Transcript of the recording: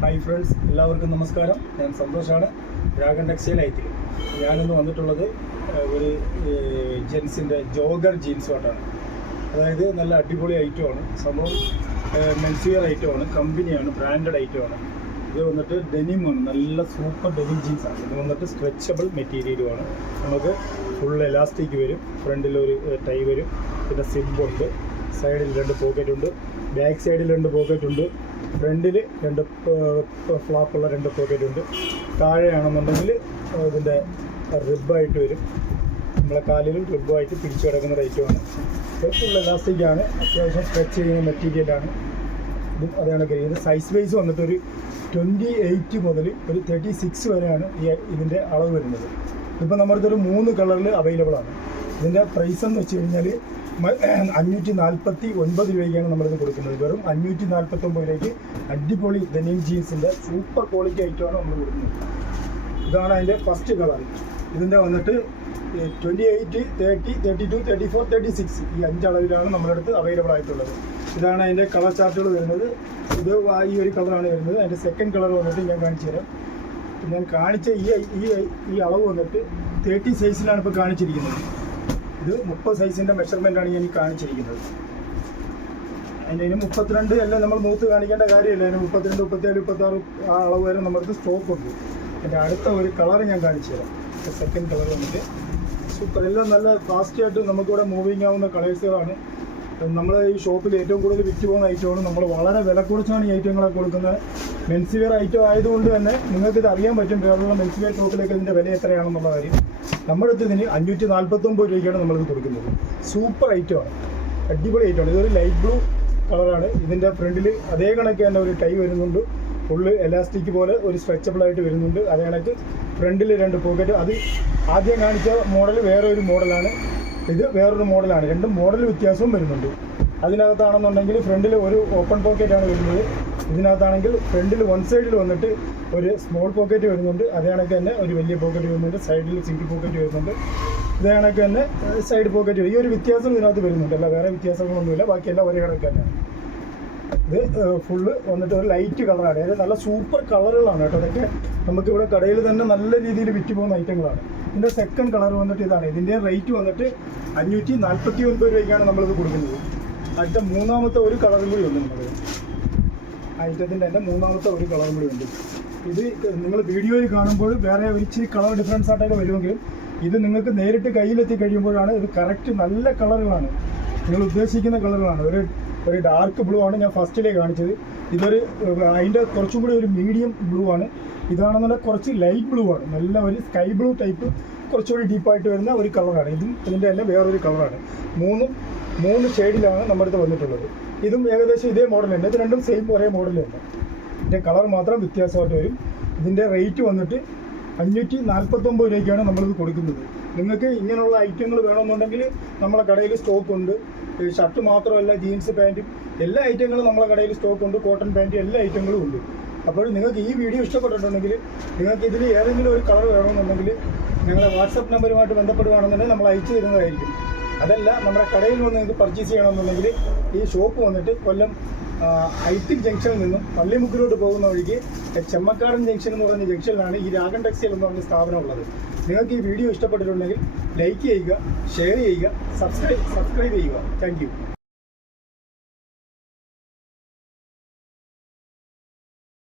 Hi friends എല്ലാവർക്കും നമസ്കാരം. ഞാൻ സന്തോഷാണ്. രാഗൻ ടെക്സ്റ്റൈൽ ഐറ്റിൽ ഞാനിന്ന് വന്നിട്ടുള്ളത് ഒരു ജെൻസിന്റെ ജോഗർ ജീൻസ് പാട്ടാണ് അതായത് നല്ല അടിപൊളി ഐറ്റമാണ് സംഭവം മെൻസിയർ ഐറ്റമാണ് കമ്പനിയാണ് ബ്രാൻഡഡ് ഐറ്റമാണ് ഇത് വന്നിട്ട് ഡെനിമാണ് നല്ല സൂപ്പർ ഡെനിം ജീൻസാണ് ഇത് വന്നിട്ട് സ്ട്രെച്ചബിൾ മെറ്റീരിയലുമാണ് നമുക്ക് ഫുൾ എലാസ്റ്റിക് വരും. ഫ്രണ്ടിലൊരു ടൈ വരും. പിന്നെ സിബ് ഉണ്ട്. സൈഡിൽ രണ്ട് പോക്കറ്റ് ഉണ്ട്. ബാക്ക് സൈഡിൽ രണ്ട് പോക്കറ്റ് ഉണ്ട്. ഫ്രണ്ടിൽ രണ്ട് ഫ്ലാപ്പുള്ള രണ്ട് പോക്കറ്റ് ഉണ്ട്. താഴെയാണെന്നുണ്ടെങ്കിൽ ഇതിന്റെ റിബായിട്ട് വരും. നമ്മളെ കാലിലും റിബായിട്ട് പിടിച്ചു കിടക്കുന്ന റേറ്റുമാണ് ഫുൾ ഇലാസ്റ്റിക്കാണ് അത്യാവശ്യം സ്ട്രെച്ച് ചെയ്യുന്ന മെറ്റീരിയലാണ് ഇതും അതേ കണക്ക് ഇത് സൈസ് വൈസ് വന്നിട്ട് ഒരു ട്വന്റി എയ്റ്റ് മുതൽ ഒരു തേർട്ടി സിക്സ് വരെയാണ് ഈ ഇതിന്റെ അളവ് വരുന്നത്. ഇപ്പോൾ നമ്മുടെ അടുത്തൊരു മൂന്ന് കളറിൽ അവൈലബിൾ ആണ്. ഇതിന്റെ പ്രൈസ് എന്ന് വെച്ച് കഴിഞ്ഞാൽ അഞ്ഞൂറ്റി നാൽപ്പത്തി ഒൻപത് രൂപയ്ക്കാണ് നമ്മളിത് കൊടുക്കുന്നത്. വെറും അഞ്ഞൂറ്റി നാൽപ്പത്തൊമ്പത് രൂപയ്ക്ക് അടിപൊളി ഡെനിം ജീൻസിന്റെ സൂപ്പർ ക്വാളിറ്റി ഐറ്റമാണ് നമ്മൾ കൊടുക്കുന്നത്. ഇതാണ് അതിന്റെ ഫസ്റ്റ് കളർ ഇതിന്റെ വന്നിട്ട് twenty eight thirty thirty two thirty four thirty six ഈ അഞ്ചളവിലാണ് നമ്മുടെ അടുത്ത് അവൈലബിൾ ആയിട്ടുള്ളത്. ഇതാണ് അതിന്റെ കളർ ചാർട്ടുകൾ വരുന്നത്. ഇത് ഈ ഒരു കളറാണ് വരുന്നത്. അതിന്റെ സെക്കൻഡ് കളർ വന്നിട്ട് ഞാൻ കാണിച്ചു തരാം. ഞാൻ കാണിച്ച ഈ ഈ ഈ അളവ് വന്നിട്ട് തേർട്ടി സൈസിലാണ് ഇപ്പോൾ കാണിച്ചിരിക്കുന്നത്. ഇത് മുപ്പത് സൈസിന്റെ മെഷർമെന്റാണ് ഞാൻ ഈ കാണിച്ചിരിക്കുന്നത്. അതിന് മുപ്പത്തിരണ്ട് എല്ലാം നമ്മൾ മൂത്ത് കാണിക്കേണ്ട കാര്യമില്ല. അതിന് മുപ്പത്തിരണ്ട് മുപ്പത്തിയേഴ് മുപ്പത്താറ് ആ അളവ് വരെ നമ്മൾക്ക് സ്റ്റോക്ക് ഉണ്ട്. എന്റെ അടുത്ത ഒരു കളർ ഞാൻ കാണിച്ചു തരാം. സെക്കൻഡ് കളർ വന്നിട്ട്. സൂപ്പർ എല്ലാം നല്ല ഫാസ്റ്റ് ആയിട്ട് നമുക്കിവിടെ മൂവിങ് ആവുന്ന കളേഴ്സുകളാണ് നമ്മൾ ഈ ഷോപ്പിൽ ഏറ്റവും കൂടുതൽ വിറ്റ് പോകുന്ന ഐറ്റമാണ് നമ്മൾ വളരെ വില കുറച്ചാണ് ഈ ഐറ്റങ്ങളെ കൊടുക്കുന്നത്. മെൻസിവെയർ ഐറ്റം ആയതുകൊണ്ട് തന്നെ നിങ്ങൾക്ക് ഇത് അറിയാൻ പറ്റും. വേറെയുള്ള മെൻസിവെയർ ഷോപ്പിലേക്ക് ഇതിന്റെ വില എത്രയാണെന്നുള്ള കാര്യം. നമ്മുടെ ഇതിന് അഞ്ഞൂറ്റി നാൽപ്പത്തൊമ്പത് രൂപയ്ക്കാണ് നമ്മളിത് കൊടുക്കുന്നത്. സൂപ്പർ ഐറ്റം ആണ്. അടിപൊളി ഐറ്റം ഐറ്റമാണ് ഇതൊരു ലൈറ്റ് ബ്ലൂ കളറാണ് ഇതിന്റെ ഫ്രണ്ടിൽ അതേ കണക്ക് തന്നെ ഒരു ടൈ വരുന്നുണ്ട്. ഫുള്ള് എലാസ്റ്റിക് പോലെ ഒരു സ്ട്രെച്ചബിൾ ആയിട്ട് വരുന്നുണ്ട്. അതേ കണക്ക് ഫ്രണ്ടിൽ രണ്ട് പോക്കറ്റ് അത് ആദ്യം കാണിച്ച മോഡൽ വേറെ ഒരു മോഡലാണ് ഇത് വേറൊരു മോഡലാണ് രണ്ട് മോഡൽ വ്യത്യാസവും വരുന്നുണ്ട്. അതിനകത്താണെന്നുണ്ടെങ്കിൽ ഫ്രണ്ടിൽ ഒരു ഓപ്പൺ പോക്കറ്റാണ് വരുന്നത്. ഇതിനകത്താണെങ്കിൽ ഫ്രണ്ടിൽ വൺ സൈഡിൽ വന്നിട്ട് ഒരു സ്മോൾ പോക്കറ്റ് വരുന്നുണ്ട്. അതേ കണക്ക് തന്നെ ഒരു വലിയ പോക്കറ്റ് വരുന്നുണ്ട്. സൈഡിൽ സിംഗിൾ പോക്കറ്റ് വരുന്നുണ്ട്. ഇതേ കണക്ക് തന്നെ സൈഡ് പോക്കറ്റ് ഈ ഒരു വ്യത്യാസം ഇതിനകത്ത് വരുന്നുണ്ട്. അല്ല വേറെ വ്യത്യാസങ്ങളൊന്നുമില്ല. ബാക്കിയെല്ലാം ഒരേ കണക്ക് തന്നെയാണ് ഇത് ഫുള്ള് വന്നിട്ട് ഒരു ലൈറ്റ് കളറാണ് അതായത് നല്ല സൂപ്പർ കളറുകളാണ് കേട്ടോ അതൊക്കെ നമുക്ക് ഇവിടെ കടയിൽ തന്നെ നല്ല രീതിയിൽ വിറ്റ് പോകുന്ന ഐറ്റങ്ങളാണ് ഇതിന്റെ സെക്കൻഡ് കളർ വന്നിട്ട് ഇതാണ്. ഇതിന്റെ റേറ്റ് വന്നിട്ട് അഞ്ഞൂറ്റി നാൽപ്പത്തി ഒൻപത് രൂപയ്ക്കാണ് നമ്മളിത് കൊടുക്കുന്നത്. അടുത്ത മൂന്നാമത്തെ ഒരു കളറും കൂടി ഉണ്ട് നമ്മൾ ഐറ്റത്തിന്റെ തന്നെ മൂന്നാമത്തെ ഒരു കളറും കൂടി ഉണ്ട്. ഇത് നിങ്ങൾ വീഡിയോയിൽ കാണുമ്പോൾ വേറെ ഇച്ചിരി കളർ ഡിഫറൻസ് ആയിട്ടൊക്കെ വരുമെങ്കിലും ഇത് നിങ്ങൾക്ക് നേരിട്ട് കയ്യിലെത്തി കഴിയുമ്പോഴാണ് ഇത് കറക്റ്റ് നല്ല കളറുകളാണ്. നിങ്ങൾ ഉദ്ദേശിക്കുന്ന കളറുകളാണ്. ഒരു ഒരു ഡാർക്ക് ബ്ലൂ ആണ് ഞാൻ ഫസ്റ്റിലേ കാണിച്ചത്. ഇതൊരു അതിന്റെ കുറച്ചും കൂടി ഒരു മീഡിയം ബ്ലൂ ആണ്. ഇതാണെന്നുണ്ടെങ്കിൽ കുറച്ച് ലൈറ്റ് ബ്ലൂ ആണ്. നല്ല ഒരു സ്കൈ ബ്ലൂ ടൈപ്പ് കുറച്ചുകൂടി ഡീപ്പായിട്ട് വരുന്ന ഒരു കളറാണ്. ഇതും ഇതിന്റെ തന്നെ വേറൊരു കളറാണ്. മൂന്നും മൂന്ന് ഷെയ്ഡിലാണ് നമ്മുടെ അടുത്ത് വന്നിട്ടുള്ളത്. ഇതും ഏകദേശം ഇതേ മോഡൽ തന്നെ ഇത് രണ്ടും സെയിം ഒരേ മോഡൽ തന്നെ ഇതിന്റെ കളർ മാത്രം വ്യത്യാസമായിട്ട് വരും. ഇതിന്റെ റേറ്റ് വന്നിട്ട് അഞ്ഞൂറ്റി നാൽപ്പത്തൊമ്പത് രൂപയ്ക്കാണ് നമ്മളിത് കൊടുക്കുന്നത്. നിങ്ങൾക്ക് ഇങ്ങനെയുള്ള ഐറ്റങ്ങൾ വേണമെന്നുണ്ടെങ്കിൽ നമ്മളെ കടയിൽ സ്റ്റോക്ക് ഉണ്ട്. ഷർട്ട് മാത്രമല്ല ജീൻസ് പാന്റും എല്ലാ ഐറ്റങ്ങളും നമ്മളെ കടയിൽ സ്റ്റോക്ക് ഉണ്ട്. കോട്ടൺ പാന്റ് എല്ലാ ഐറ്റങ്ങളും ഉണ്ട്. അപ്പോൾ നിങ്ങൾക്ക് ഈ വീഡിയോ ഇഷ്ടപ്പെട്ടിട്ടുണ്ടെങ്കിൽ നിങ്ങൾക്ക് ഇതിൽ ഏതെങ്കിലും ഒരു കളർ വേണമെന്നുണ്ടെങ്കിൽ നിങ്ങളുടെ വാട്സപ്പ് നമ്പറുമായിട്ട് ബന്ധപ്പെടുകയാണെന്നുണ്ടെങ്കിൽ നമ്മൾ അയച്ചു തരുന്നതായിരിക്കും. അതല്ല നമ്മുടെ കടയിൽ വന്ന് നിങ്ങൾക്ക് പർച്ചേസ് ചെയ്യണമെന്നുണ്ടെങ്കിൽ ഈ ഷോപ്പ് വന്നിട്ട് കൊല്ലം ഐത്തിക് ജംഗ്ഷനിൽ നിന്നും പള്ളിമുക്കിലോട്ട് പോകുന്ന വഴിക്ക് ചെമ്മക്കാടൻ ജംഗ്ഷൻ എന്ന് പറയുന്ന ജംഗ്ഷനിലാണ് ഈ രാഗൻ ടെക്സ്റ്റൈൽ എന്ന് പറഞ്ഞ സ്ഥാപനം ഉള്ളത്. നിങ്ങൾക്ക് ഈ വീഡിയോ ഇഷ്ടപ്പെട്ടിട്ടുണ്ടെങ്കിൽ ലൈക്ക് ചെയ്യുക ഷെയർ ചെയ്യുക സബ്സ്ക്രൈബ് സബ്സ്ക്രൈബ് ചെയ്യുക. താങ്ക്